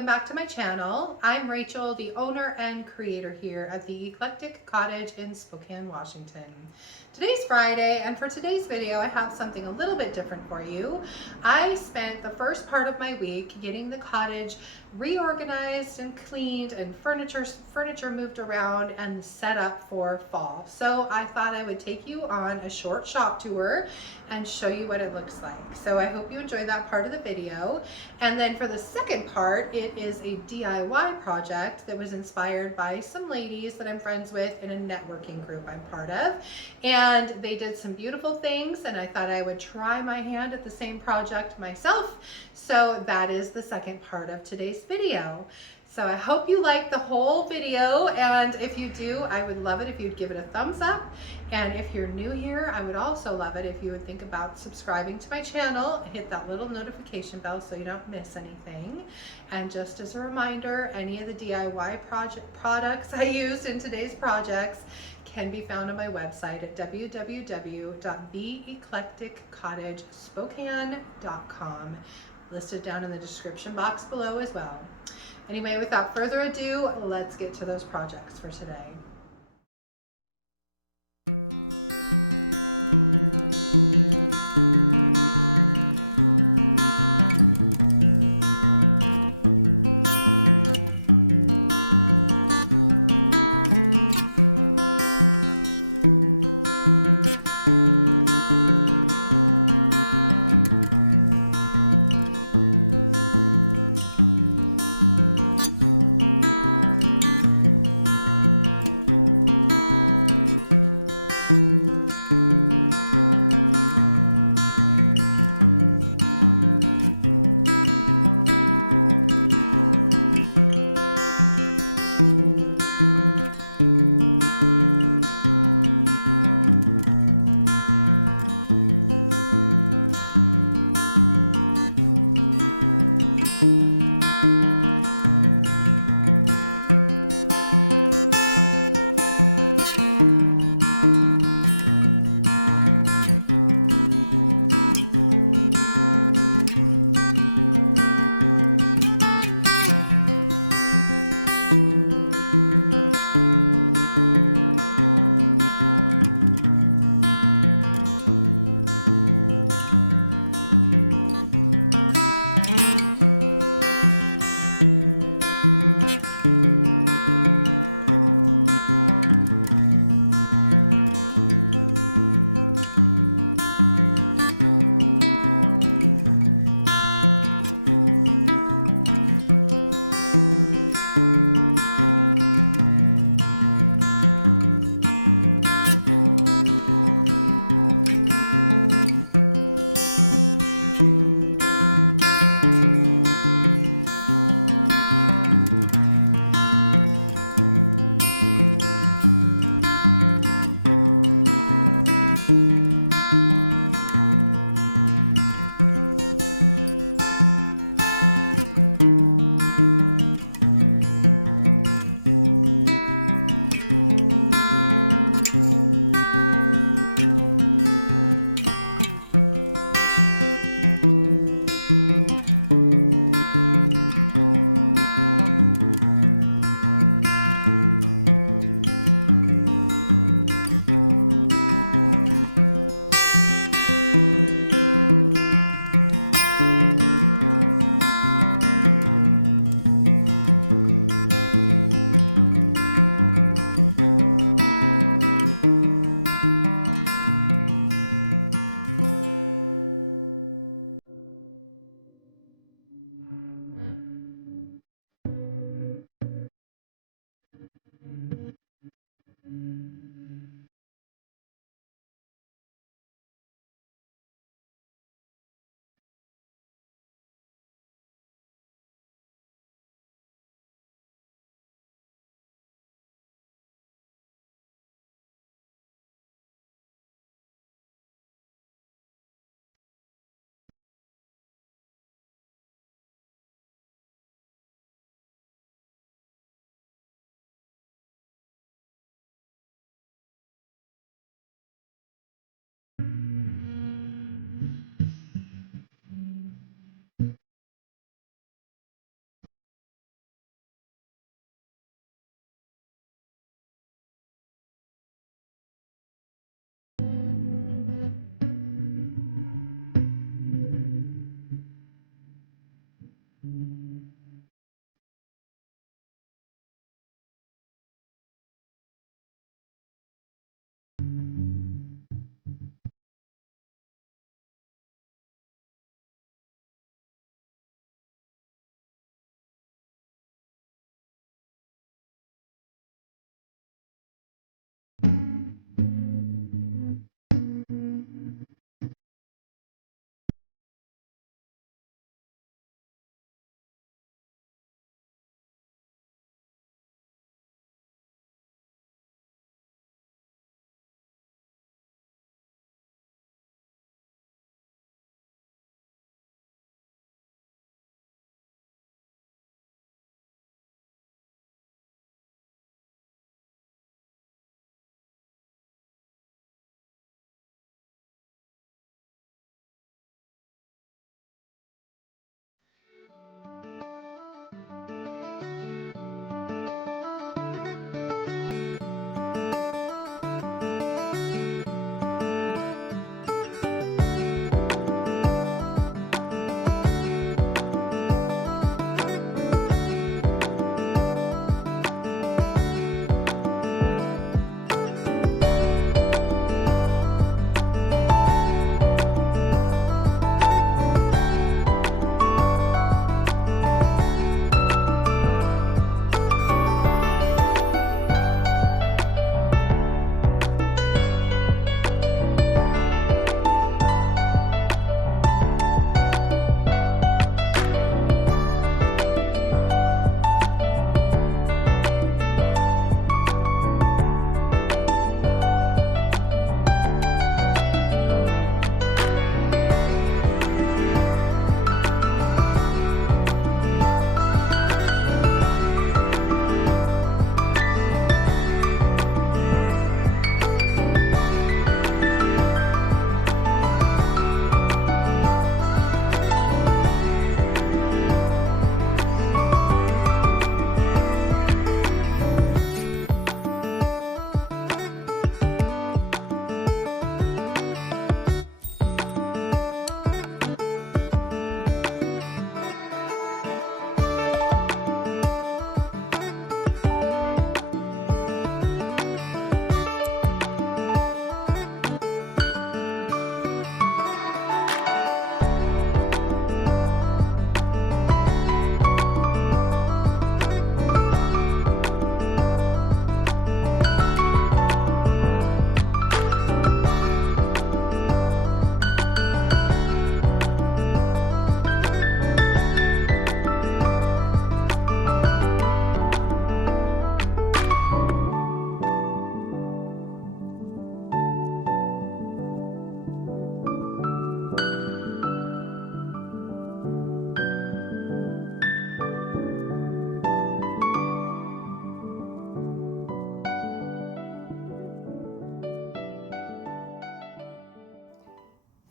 welcome back to my channel. I'm Rachel, the owner and creator here at the Eclectic Cottage in Spokane, Washington. Today's Friday, and for today's video I have something a little bit different for you. I spent the first part of my week getting the cottage reorganized and cleaned and furniture moved around and set up for fall. So I thought I would take you on a short shop tour and show you what it looks like. So I hope you enjoy that part of the video. And then for the second part, it is a DIY project that was inspired by some ladies that I'm friends with in a networking group I'm part of. And they did some beautiful things, and I thought I would try my hand at the same project myself. So that is the second part of today's video. So I hope you like the whole video, and if you do, I would love it if you'd give it a thumbs up. And if you're new here, I would also love it if you would think about subscribing to my channel and hit that little notification bell so you don't miss anything. And just as a reminder, any of the DIY products I used in today's projects can be found on my website at www.theeclecticcottagespokane.com, listed down in the description box below as well. Anyway, without further ado, let's get to those projects for today.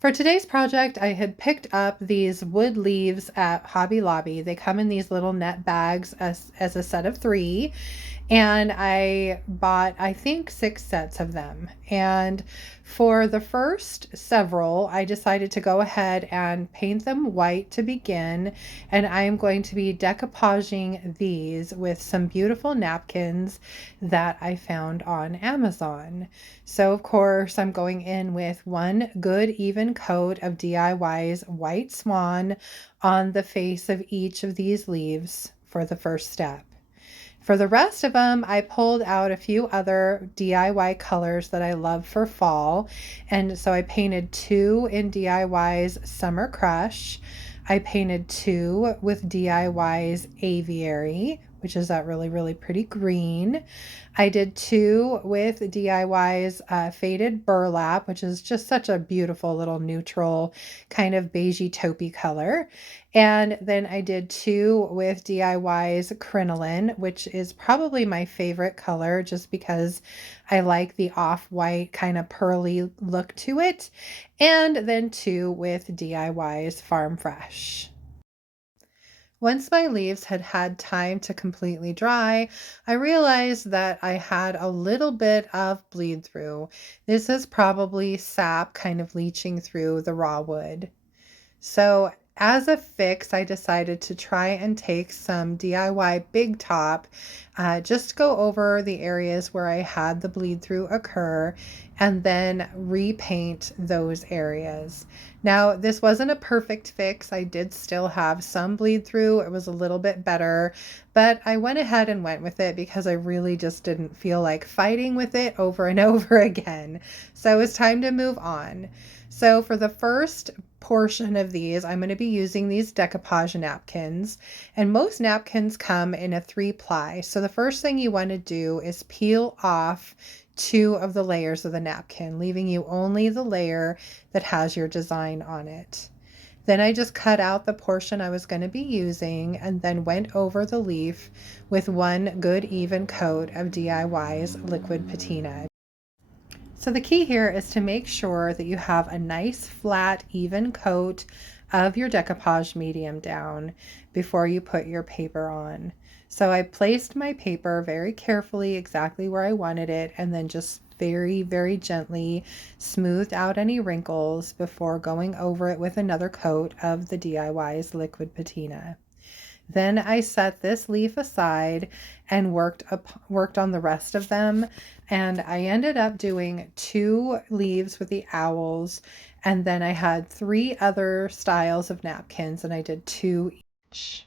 For today's project, I had picked up these wood leaves at Hobby Lobby. They come in these little net bags as a set of 3. And I bought, I think, 6 sets of them. And for the first several, I decided to go ahead and paint them white to begin. And I am going to be decoupaging these with some beautiful napkins that I found on Amazon. So, of course, I'm going in with one good even coat of DIY's White Swan on the face of each of these leaves for the first step. For the rest of them, I pulled out a few other DIY colors that I love for fall. And so I painted 2 in DIY's Summer Crush. I painted 2 with DIY's Aviary, which is that really, really pretty green. I did 2 with DIY's Faded Burlap, which is just such a beautiful little neutral kind of beigey taupey color. And then I did 2 with DIY's Crinoline, which is probably my favorite color just because I like the off-white kind of pearly look to it. And then 2 with DIY's Farm Fresh. Once my leaves had had time to completely dry, I realized that I had a little bit of bleed through. This is probably sap kind of leaching through the raw wood. So as a fix, I decided to try and take some DIY Big Top, just go over the areas where I had the bleed through occur and then repaint those areas. Now, this wasn't a perfect fix. I did still have some bleed through. It was a little bit better, but I went ahead and went with it because I really just didn't feel like fighting with it over and over again. So it was time to move on. So for the first portion of these, I'm going to be using these decoupage napkins, and most napkins come in a 3-ply. So the first thing you want to do is peel off 2 of the layers of the napkin, leaving you only the layer that has your design on it. Then I just cut out the portion I was going to be using and then went over the leaf with one good even coat of DIY's liquid patina. So the key here is to make sure that you have a nice flat even coat of your decoupage medium down before you put your paper on. So I placed my paper very carefully exactly where I wanted it and then just very, very gently smoothed out any wrinkles before going over it with another coat of the DIY's liquid patina. Then I set this leaf aside and worked on the rest of them, and I ended up doing 2 leaves with the owls, and then I had 3 other styles of napkins, and I did 2 each.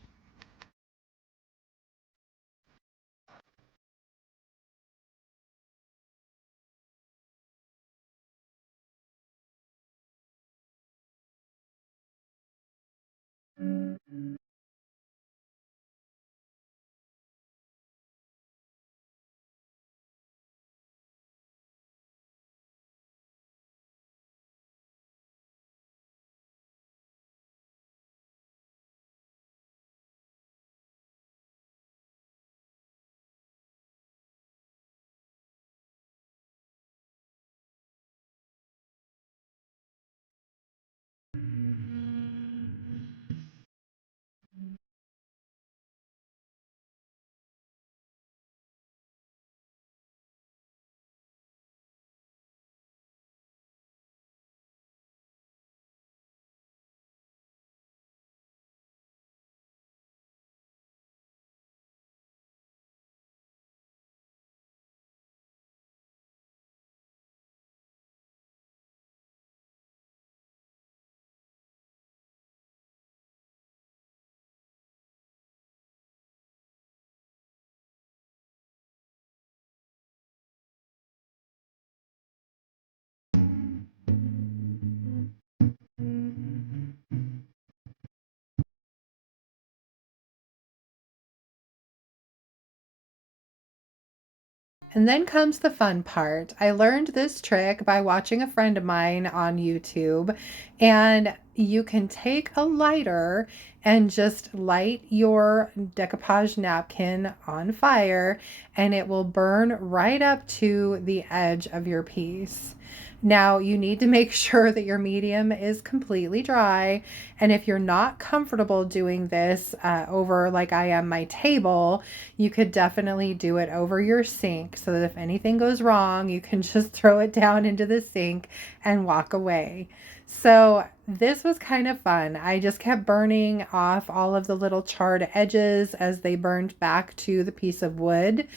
And then comes the fun part. I learned this trick by watching a friend of mine on YouTube, and you can take a lighter and just light your decoupage napkin on fire, and it will burn right up to the edge of your piece. Now, you need to make sure that your medium is completely dry, and if you're not comfortable doing this over, like I am, my table, you could definitely do it over your sink so that if anything goes wrong, you can just throw it down into the sink and walk away. So this was kind of fun. I just kept burning off all of the little charred edges as they burned back to the piece of wood.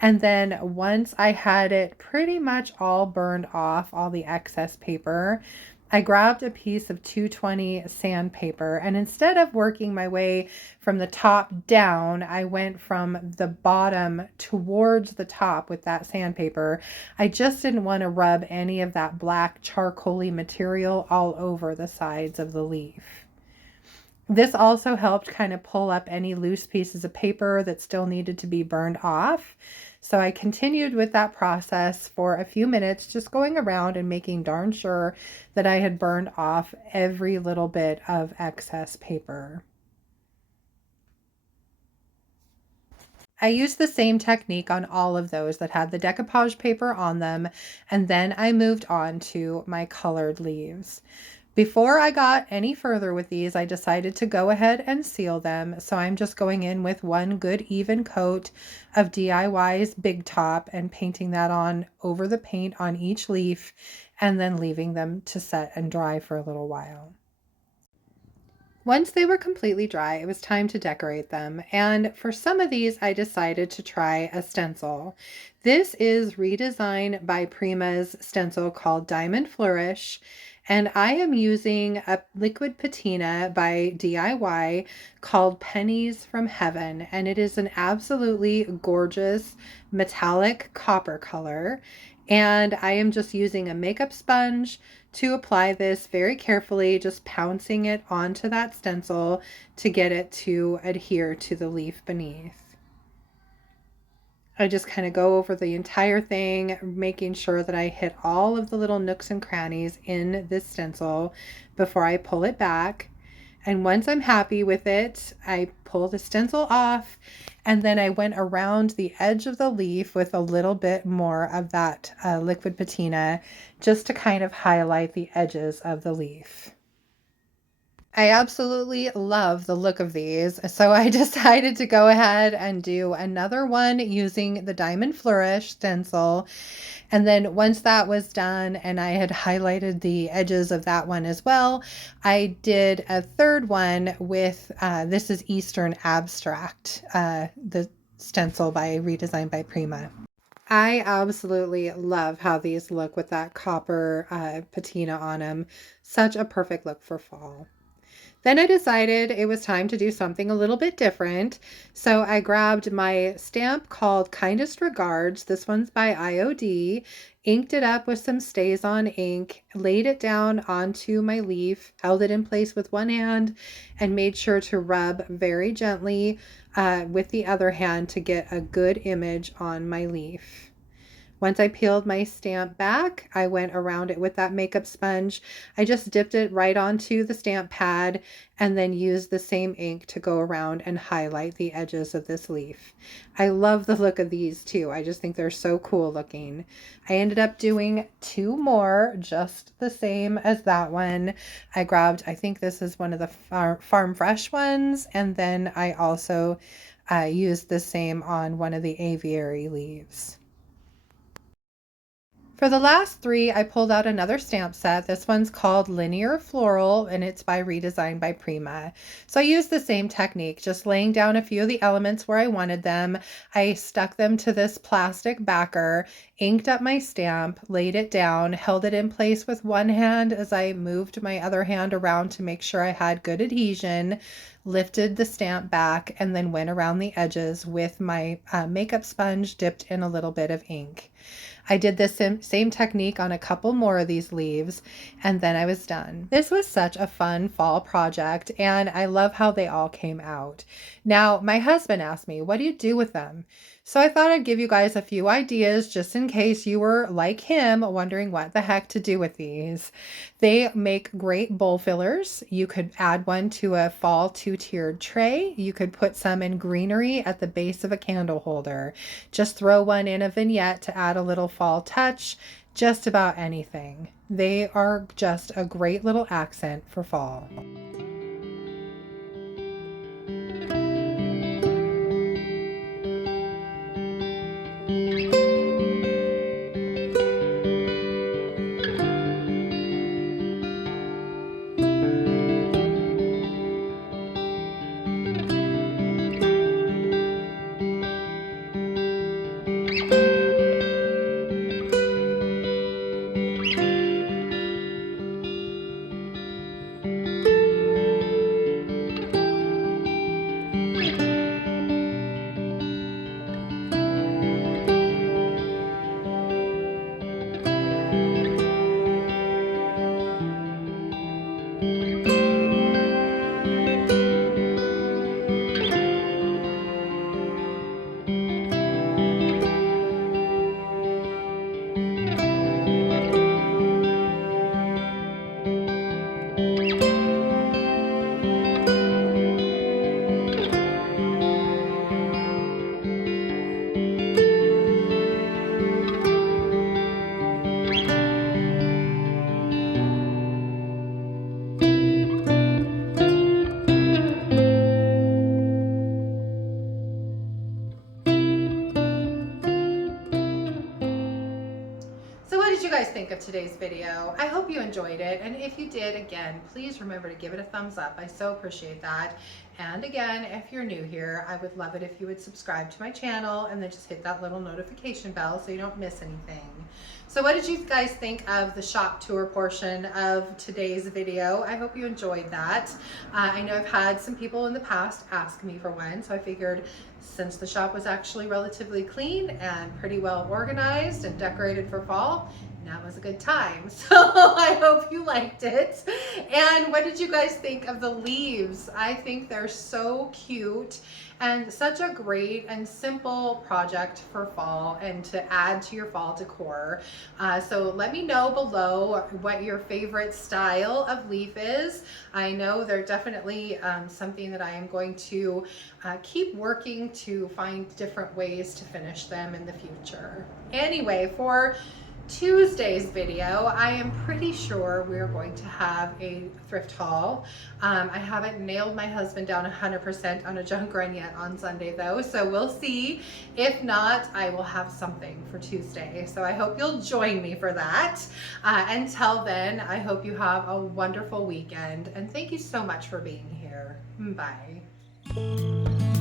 And then once I had it pretty much all burned off, all the excess paper, I grabbed a piece of 220 sandpaper, and instead of working my way from the top down, I went from the bottom towards the top with that sandpaper. I just didn't want to rub any of that black charcoaly material all over the sides of the leaf. This also helped kind of pull up any loose pieces of paper that still needed to be burned off. So I continued with that process for a few minutes, just going around and making darn sure that I had burned off every little bit of excess paper. I used the same technique on all of those that had the decoupage paper on them, and then I moved on to my colored leaves. Before I got any further with these, I decided to go ahead and seal them. So I'm just going in with one good even coat of DIY's Big Top and painting that on over the paint on each leaf, and then leaving them to set and dry for a little while. Once they were completely dry, it was time to decorate them. And for some of these, I decided to try a stencil. This is ReDesign by Prima's stencil called Diamond Flourish. And I am using a liquid patina by DIY called Pennies from Heaven. And it is an absolutely gorgeous metallic copper color. And I am just using a makeup sponge to apply this very carefully, just pouncing it onto that stencil to get it to adhere to the leaf beneath. I just kind of go over the entire thing, making sure that I hit all of the little nooks and crannies in this stencil before I pull it back. And once I'm happy with it, I pull the stencil off, and then I went around the edge of the leaf with a little bit more of that liquid patina just to kind of highlight the edges of the leaf. I absolutely love the look of these, so I decided to go ahead and do another one using the Diamond Flourish stencil. And then once that was done and I had highlighted the edges of that one as well, I did a third one with, this is Eastern Abstract, the stencil by ReDesign by Prima. I absolutely love how these look with that copper patina on them. Such a perfect look for fall. Then I decided it was time to do something a little bit different. So I grabbed my stamp called Kindest Regards. This one's by IOD. Inked it up with some StazOn ink, laid it down onto my leaf, held it in place with one hand, and made sure to rub very gently with the other hand to get a good image on my leaf. Once I peeled my stamp back, I went around it with that makeup sponge. I just dipped it right onto the stamp pad and then used the same ink to go around and highlight the edges of this leaf. I love the look of these too. I just think they're so cool looking. I ended up doing two more, just the same as that one. I grabbed, I think this is one of the Farm Fresh ones, and then I also used the same on one of the Aviary leaves. For the last three, I pulled out another stamp set. This one's called Linear Floral, and it's by ReDesign by Prima. So I used the same technique, just laying down a few of the elements where I wanted them. I stuck them to this plastic backer, inked up my stamp, laid it down, held it in place with one hand as I moved my other hand around to make sure I had good adhesion, lifted the stamp back, and then went around the edges with my makeup sponge dipped in a little bit of ink. I did this same technique on a couple more of these leaves, and then I was done. This was such a fun fall project, and I love how they all came out. Now, my husband asked me, what do you do with them? So I thought I'd give you guys a few ideas just in case you were like him, wondering what the heck to do with these. They make great bowl fillers. You could add one to a fall two-tiered tray. You could put some in greenery at the base of a candle holder. Just throw one in a vignette to add a little fall touch. Just about anything. They are just a great little accent for fall. Think of today's video. I hope you enjoyed it, and if you did, again, please remember to give it a thumbs up. I so appreciate that. And again, if you're new here, I would love it if you would subscribe to my channel and then just hit that little notification bell so you don't miss anything. So what did you guys think of the shop tour portion of today's video? I hope you enjoyed that. I know I've had some people in the past ask me for one, so I figured since the shop was actually relatively clean and pretty well organized and decorated for fall, that was a good time. So I hope you liked it. And what did you guys think of the leaves? I think they're so cute and such a great and simple project for fall and to add to your fall decor. So let me know below what your favorite style of leaf is. I know they're definitely something that I am going to keep working to find different ways to finish them in the future. Anyway, for Tuesday's video, I am pretty sure we're going to have a thrift haul. I haven't nailed my husband down 100% on a junk run yet on Sunday though, so we'll see. If not, I will have something for Tuesday. So I hope you'll join me for that. Until then, I hope you have a wonderful weekend, and thank you so much for being here. Bye.